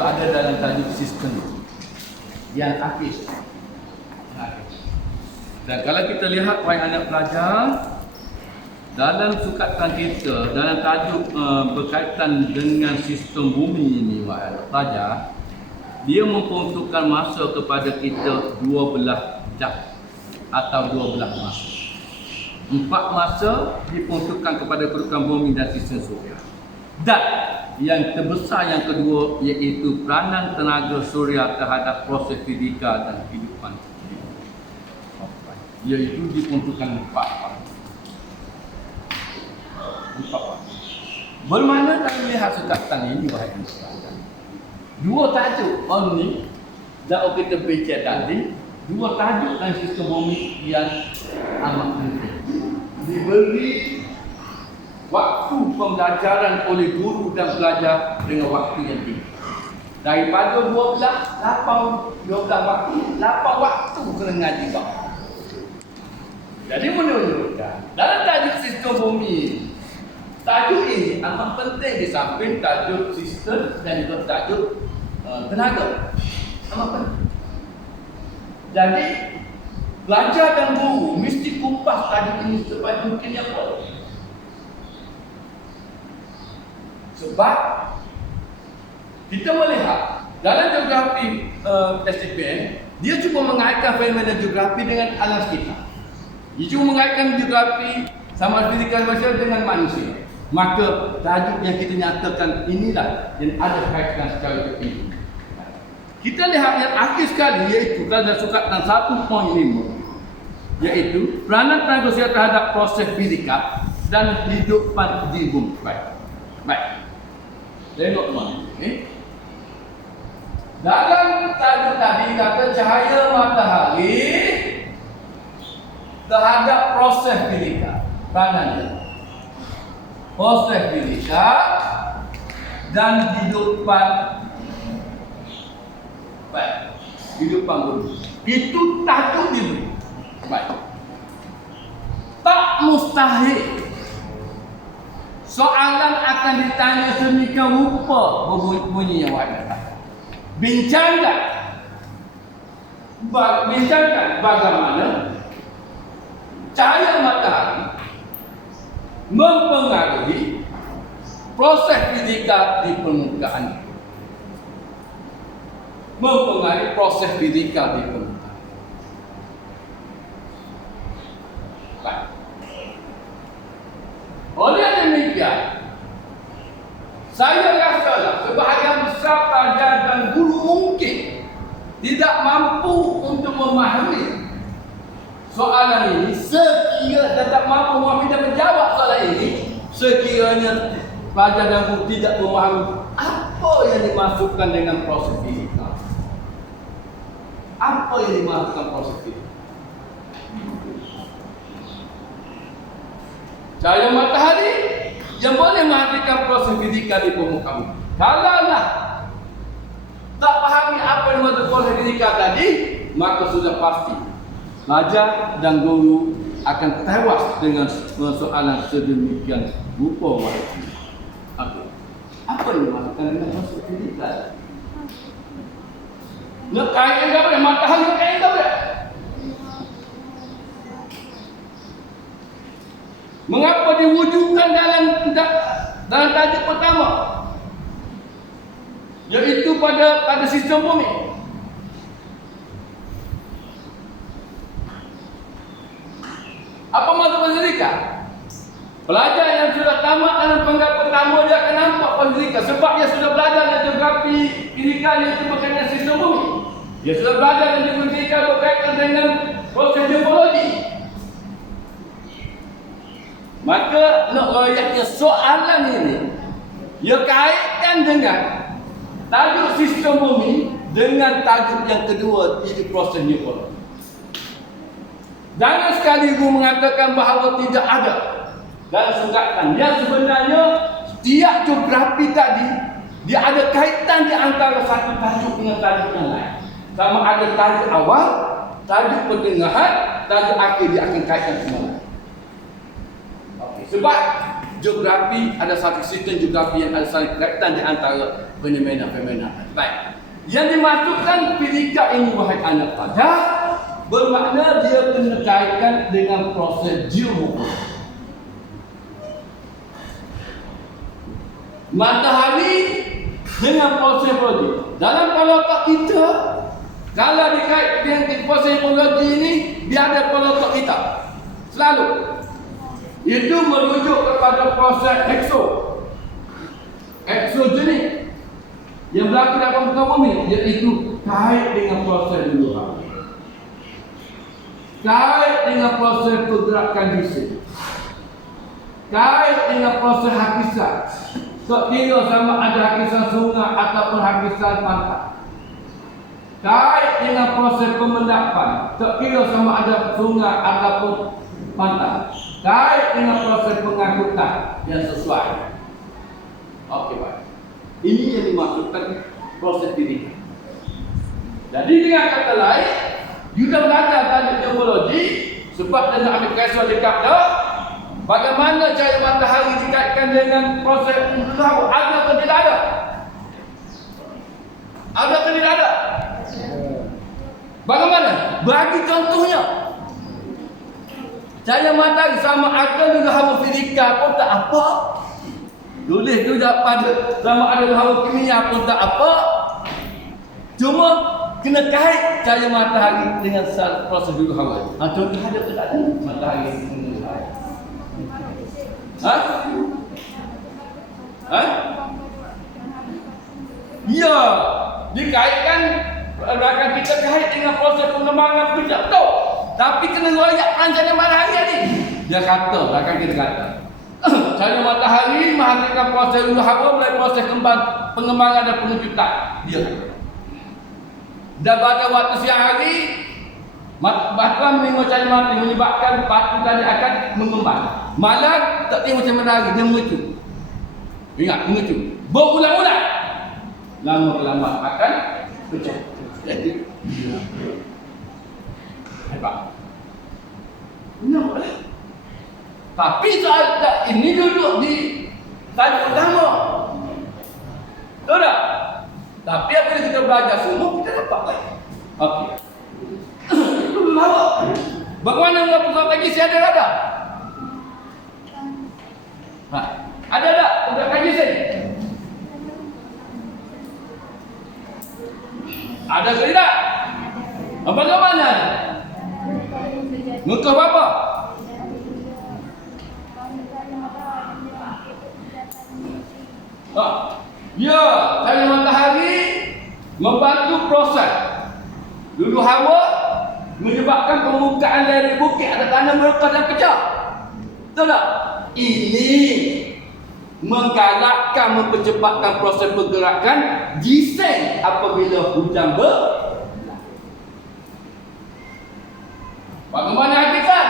berada dalam tajuk sistem yang akis. Dan kalau kita lihat wahai anak pelajar, dalam sukatan kita, dalam tajuk berkaitan dengan sistem bumi ini wahai anak pelajar, dia memperuntukkan masa kepada kita 12 jam atau 12 masa. 4 masa diperuntukkan kepada kedudukan bumi dan sistem suria. Dan yang terbesar yang kedua iaitu peranan tenaga suria terhadap proses fizikal dan kehidupan. Iaitu diperuntukkan 4 part. Bermakna dalam melihat sukatan ini wahai anak-anak, 2 tajuk ni dah kita bincang tadi, 2 tajuk dalam sistem bumi yang amat penting. Diberi waktu pembelajaran oleh guru dan pelajar dengan waktu yang tinggi. Daripada 12 waktu, 8 waktu kena ngaji kau. Jadi menunjukkan dalam tajuk sistem bumi, tajuk ini amat penting di samping tajuk sistem dan juga tajuk tenaga. Amat penting. Jadi pelajar dan guru mesti kupas tajuk ini sebaik mungkin yang boleh. Sebab kita melihat dalam geografi STPM, dia cuba mengaitkan fenomena geografi dengan alam sekitar. Dia cuba mengaitkan geografi sama fizikal manusia dengan manusia. Maka tajuk yang kita nyatakan inilah yang ada kaitan secara tertentu. Kita lihat yang akhir sekali iaitu dalam sukatan 1.5, iaitu peranan tenaga suria terhadap proses fizikal dan kehidupan di bumi. Baik. Tengok mana ni. Dalam tajuk tadi kata cahaya matahari terhadap proses fizikal. Pandangan. Proses fizikal dan kehidupan. Baik. Kehidupan bumi. Itu tajuk diberi. Baik. Tak mustahil soalan akan ditanya sedemikian rupa berbunyi yang wajib. Bincangkan bagaimana cahaya matahari mempengaruhi proses fizikal di permukaan. Mempengaruhi proses fizikal di permukaan. Baik. Oleh demikian, saya rasalah sebahagian besar pelajar dan guru mungkin tidak mampu untuk memahami soalan ini. Sekiranya tidak mampu memahami dan menjawab soalan ini, sekiranya pelajar dan guru tidak memahami apa yang dimasukkan dengan proses fizikal. Apa yang dimasukkan proses fizikal? Cahaya matahari yang boleh menghadirkan proses fizikal di permukaan bumi. Kalaulah tak fahami apa yang dimaksud proses fizikal tadi, maka sudah pasti pelajar dan guru akan tewas dengan soalan sedemikian rupa. Apa yang dimaksudkan dengan proses fizikal? Nak kait apa? Matahari nak kait apa? Mengapa diwujudkan dalam tajuk pertama, iaitu pada sistem bumi? Apa maksud fizikal? Pelajar yang sudah tamat dalam penggap pertama dia akan nampak fizikal sebab dia sudah belajar dalam geografi fizikal yang berkaitan dengan sistem bumi. Dia sudah belajar dalam fizikal berkaitan dengan proses geologi. Maka nak royaknya soalan ini ia kaitkan dengan tajuk sistem bumi dengan tajuk yang kedua, itu proses geologi. Jangan sekali guru mengatakan bahawa tidak ada dalam sukatan yang sebenarnya setiap geografi tadi dia ada kaitan di antara satu tajuk dengan tajuk yang lain. Sama ada tajuk awal, tajuk pertengahan, tajuk akhir, dia akan kaitkan semua. Sebab geografi ada satu sistem geografi yang ada saling kaitan di antara fenomena. Baik. Yang dimaksudkan pilika ini wahai anak pelajar, bermakna dia kena kaitkan dengan proses geomorfologi. Matahari dengan proses geologi. Dalam polotok kita, kalau dikait dengan proses geologi ini, dia ada polotok kita. Selalu. Itu merujuk kepada proses eksogenik yang berlaku dalam permukaan bumi, iaitu kait dengan proses dulu. Kait dengan proses pergerakan jisim. Kait dengan proses hakikat. Kira sama ada hakikat sungai ataupun hakikat pantai. Kait dengan proses pemendapan. Kira sama ada sungai ataupun pantai. Kait dengan proses pengangkutan yang sesuai. Okey, baik. Ini yang dimaksudkan proses pendidikan. Jadi dengan kata lain, you dah belajar tadi geologi sebab dia nak ambil kisah dekat dah. Bagaimana cahaya matahari dikaitkan dengan proses tahu ada atau tidak ada? Ada atau tidak ada? Bagaimana? Bagi contohnya. Cahaya matahari sama ada dengan hawa fisika pun tak apa. Tulis tu tak pada sama ada dengan hawa kimia pun tak apa. Cuma kena kait cahaya matahari dengan proses dulu hawa. Contoh ada ke tak ada matahari dengan air? Ya, dikaitkan akan kita kait dengan proses pengembangan tidak tahu. Tapi kena royak perancangan matahari tadi. Dia kata, akan kita kata. Cahaya matahari menghasilkan proses dulu hawa melalui proses pengembangan dan pengujutan. Dia kata. Dan pada waktu siang hari batuan menerima cahaya matahari menyebabkan batu tadi akan mengembang. Malam tak tengok macam matahari, dia mengecut. Ingat, mengecut. Berulang-ulang. Lama-lama akan pecah. Jadi hebat. Nampak lah. Tapi soal ini duduk di tajuk utama. Tahu tak? Tapi apabila kita belajar semua, kita dapat lah. Okey. Itu bawa. Bagaimana melakukan kaji saya ada? Ada tak untuk kaji saya? Ada ke tidak? Bagaimana? Muka apa? Ya, cahaya matahari membantu proses dulu hawa menyebabkan pembukaan dari bukit atau tanah melekat dan pecah. Betul tak? Ini menggalakkan, mempercepatkan proses pergerakan jisim apabila hujan bagaimana hakikat?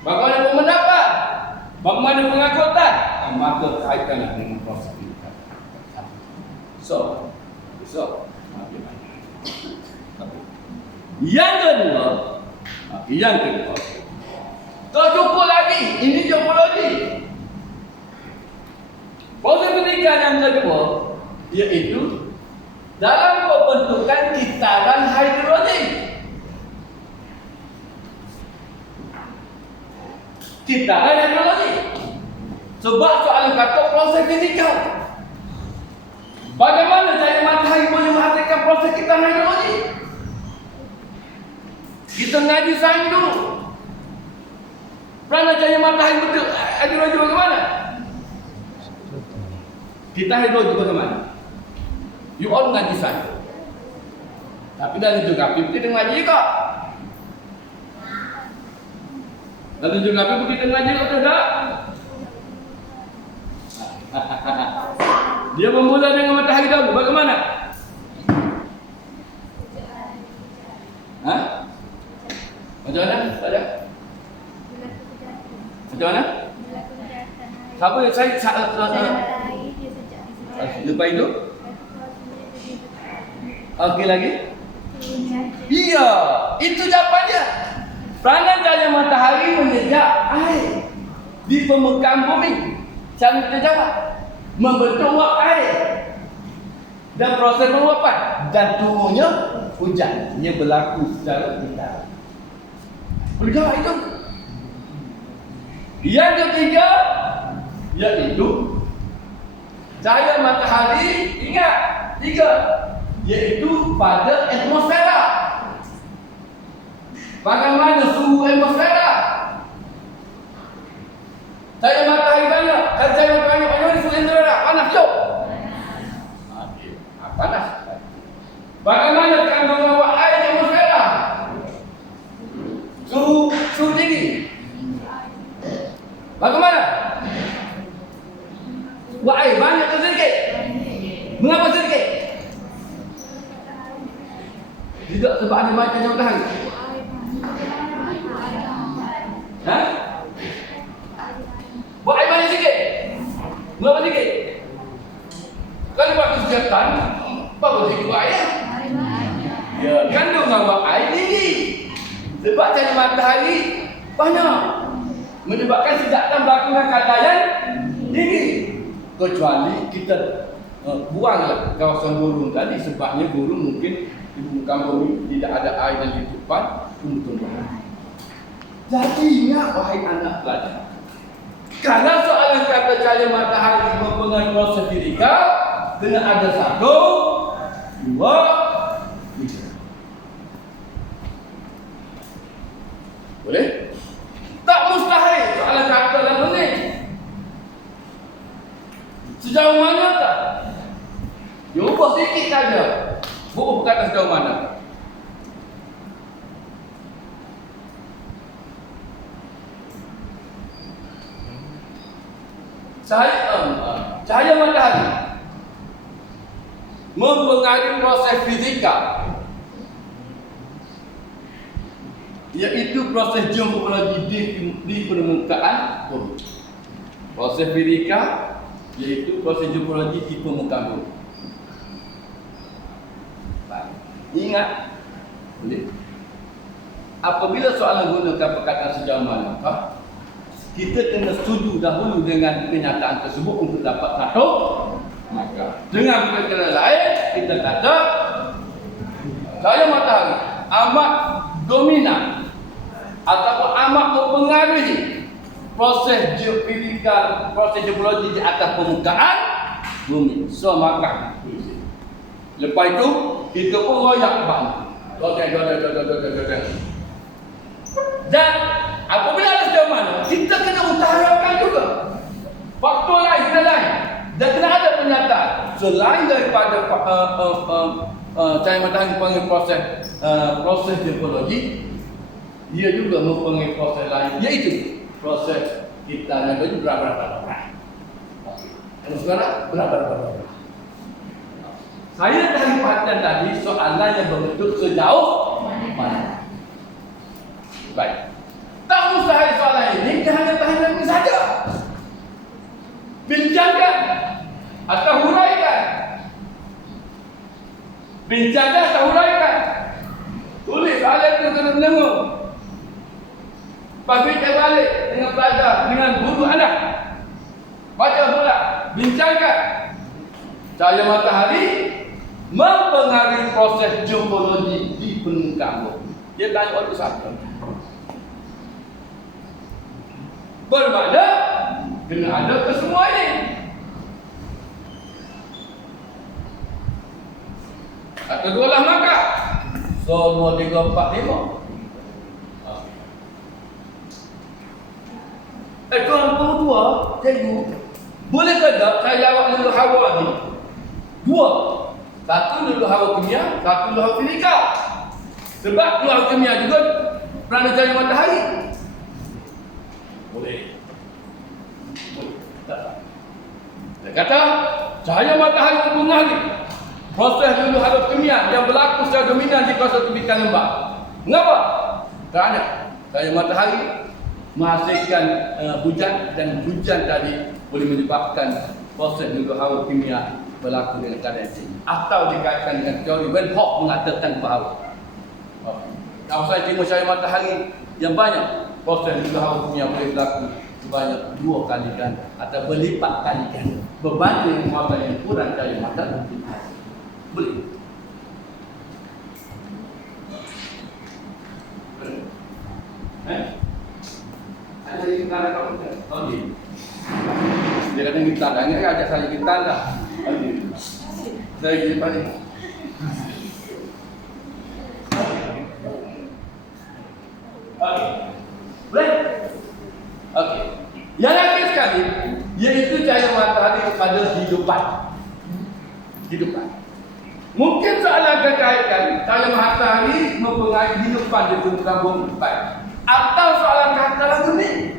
Bagaimana pemendapan? Bagaimana pengangkutan? Maka kaitkanlah dengan proses ini. So, yang kedua, tak cukup lagi. Ini geologi. Proses pendidikan yang kedua, iaitu dalam pembentukan kitaran hidrologi. Kitaran hidrologi. Sebab soalan kata proses pendidikan. Bagaimana cahaya matahari boleh menghasilkan proses kitaran hidrologi? Kita ngaji sains dulu. Kerana cahaya matahari betul hidrologi bagaimana? Kita hidrologi bagaimana? You all ngaji sains. Tapi dalam geografi kita ngaji kok. Dalam geografi kita ngaji kok tidak? Dia bermula dengan matahari dahulu. Bagaimana? Macam mana? Tak ada? Macam mana? Siapa saya lepas itu? Okey lagi? Iya, itu jawapannya. Peranan cahaya matahari menyejak air di permukaan bumi. Cara kita jawab, membentuk wap air. Dan proses penguapan dan turunnya hujan. Ia berlaku secara bertahap. Perkara itu. Yang ketiga iaitu cahaya matahari. Ingat, tiga, iaitu pada atmosfera. Bagaimana suhu atmosfera? Cahaya matahari banyak. Kalau cahaya matahari banyak, suhu atmosfera panas jauh. Panas. Bagaimana kandungan wak air di atmosfera? Suhu tinggi. Bagaimana? Wak air banyak atau sedikit? Mengapa sedikit? Tidak sebab ada banyak cahaya matahari. Hah? Wak air banyak sedikit? Mengapa sedikit? Kalau buat kesejahteraan, apa sedikit wak air? Ya, kandungan wak air tinggi. Sebab cahaya matahari banyak, menyebabkan sejahteraan berlakunya keadaan tinggi. Kecuali kita buanglah kawasan gurun tadi, sebabnya gurun mungkin di muka bumi tidak ada air dan ditutupan tumbuh-tumbuhan. Jadi ingat wahai anak pelajar, kalau soalan kata cahaya matahari mempengaruhi proses fisika, kena ada 1, 2, 3. Boleh? Tak mustahil soalan kata dalam ni. Sejauh mana tak? Dia ubah sikit saja. Buku berkata sejauh mana? Cahaya matahari mempengaruhi proses fisika, iaitu proses geomorfologi di permukaan bumi. Proses fisika iaitu proses geomorfologi di permukaan bumi. Ingat, boleh? Apabila soalan gunakan perkataan sejauh mana, kita kena setuju dahulu dengan kenyataan tersebut untuk dapat satu maka. Dengan perkataan lain, kita kata cahaya matahari amat dominan ataupun amat mempengaruhi proses geofisika, proses geologi di atas permukaan bumi. So maka lepas itu kita pun royak bang. Dan apabila ada sejauh mana, kita kena utarakan juga faktor lain, dan kena ada pernyataan selain daripada cahaya matahari mempengaruhi proses geologi, dia juga mempengaruhi proses lain, iaitu proses kita yang berapa. Kalau sekarang berapa. Saya tarik perhatian tadi soalan yang berbentuk sejauh mana. Baik. Tak mustahil soalan ini hanya tahan ini saja. Bincangkan atau huraikan. Bincangkan atau huraikan. Tulis soalan itu kena mendengar. Fikir balik dengan pelajar, dengan guru anak. Baca pula, bincangkan. Cahaya matahari mempengaruhi proses geologi di permukaan bumi. Dia tanya waktu siapa? Bermakna kena ada kesemua ini. Kedua lah maka. So 2, 3, 4, 5. Tuan tua, cikgu, boleh tak saya jawab dulu hawa ni? 2. Satu dulu hawa kimia, satu dulu hawa fisika. Sebab dulu hawa kimia juga kerana cahaya matahari. Boleh. Dia kata cahaya matahari mempengaruhi proses dulu hawa kimia yang berlaku secara dominan di kawasan tepikan lembah. Mengapa? Kerana cahaya matahari menghasilkan hujan, dan hujan tadi boleh menyebabkan proses dulu hawa kimia berlaku dengan keadaan tinggi, atau dikaitkan dengan teori Van Hoek mengatakan bahawa kawasan timur cahaya matahari yang banyak proses dulu hawa kimia boleh berlaku sebanyak 2 kali ganda atau berlipat kali ganda berbanding kawasan yang kurang cahaya matahari. Boleh. Ada yang kita ada kamu kan? Oh dia. Dia kata kita ada, ini ajak saya kita ada. Oh dia. Saya jadi paling. Okey. Boleh? Okey. Yang akhir sekali, iaitu cahaya matahari kepada hidupan. Hidupan. Mungkin soalan akan kaitkan cahaya matahari mempengaruhi hidupan di permukaan bumi. Atau soalan kata lagu ni.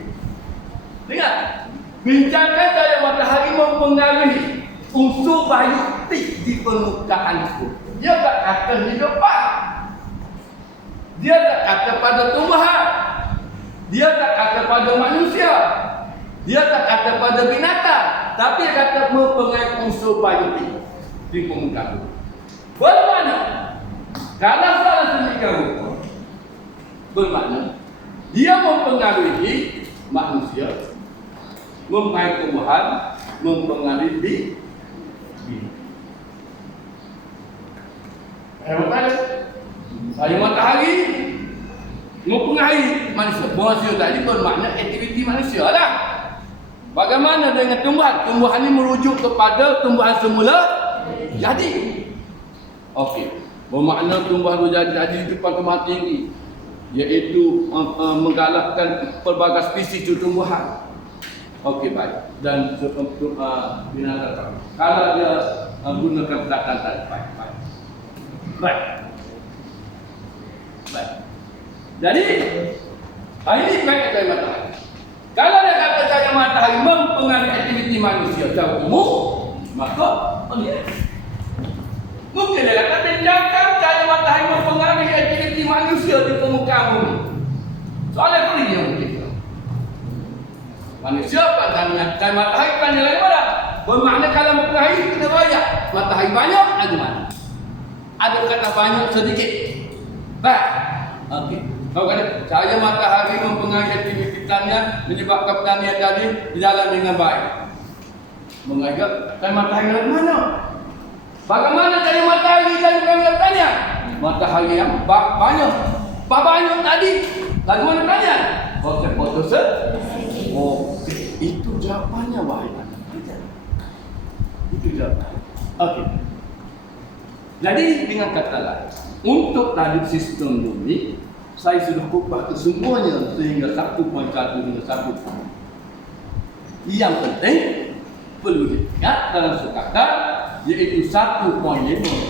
Dengar. Bincangkan cahaya matahari mempengaruhi unsur biotik di permukaan bumi. Dia tak kata hidupan. Dia tak kata pada tumbuhan. Dia tak kata pada manusia. Dia tak kata pada binatang. Tapi dia kata mempengaruhi unsur biotik di permukaan bumi. Bermakna kalau salah sedemikian rupa, bermakna dia mempengaruhi manusia, mempengaruhi tumbuhan, mempengaruhi binatang. Cahaya matahari mempengaruhi manusia. Manusia tadi bermakna aktiviti manusia lah. Bagaimana dengan tumbuhan? Tumbuhan ini merujuk kepada tumbuhan semula jadi. Okey. Bermakna tumbuhan jadi di depan kematian tinggi, iaitu menggalakkan pelbagai spesies tumbuhan. Okey, baik. Dan untuk binatang. Kalau dia gunakan belakang tadi, baik. Baik. Baik. Jadi, ini baik cahaya matahari. Kalau dia kata cahaya matahari mempengaruhi aktiviti manusia secara umum, maka mungkin dia kata bincangkan cahaya matahari mempengaruhi aktiviti manusia di permukaan bumi. Soalan ini yang mungkin. Manusia pandangan cahaya matahari pandangan lain mana? Bermakna kalau mempengaruhi kita banyak. Matahari banyak, ada mana? Ada kata banyak sedikit. Baik. Okey. Kalau kata cahaya matahari mempengaruhi aktiviti pertanian, menyebabkan pertanian jadi berjalan dengan baik. Mengajar cahaya matahari dari mana? Bagaimana cahaya matahari dari pertanian? Matahari yang banyak. Banyak tadi. Lagu mana pertanian? Fotosintesa. Oh, itu jawapannya wahai anak. Itu jawapan. Okey. Jadi dengan kata lain, untuk tajuk sistem bumi, saya sudah kupas kesemuanya sehingga 1.1 hingga 1. Yang penting perlu diingat dalam sekadar, iaitu 1.5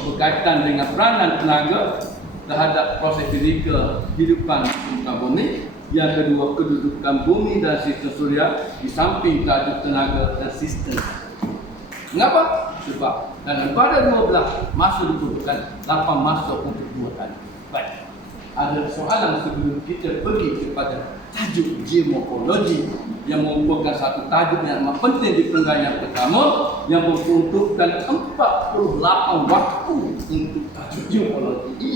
berkaitan dengan peranan tenaga terhadap proses fizikal kehidupan muka bumi. Yang kedua, kedudukan bumi dan sistem suria di samping tajuk tenaga dan sistem. Mengapa? Sebab dalam pada 12 masa diperlukan 8 masa untuk 2 tadi. Baik. Ada soalan sebelum kita pergi kepada tajuk geomorfologi yang merupakan satu tajuk yang amat penting di penggalian pertama yang memperuntukkan 48 waktu untuk tajuk geomorfologi.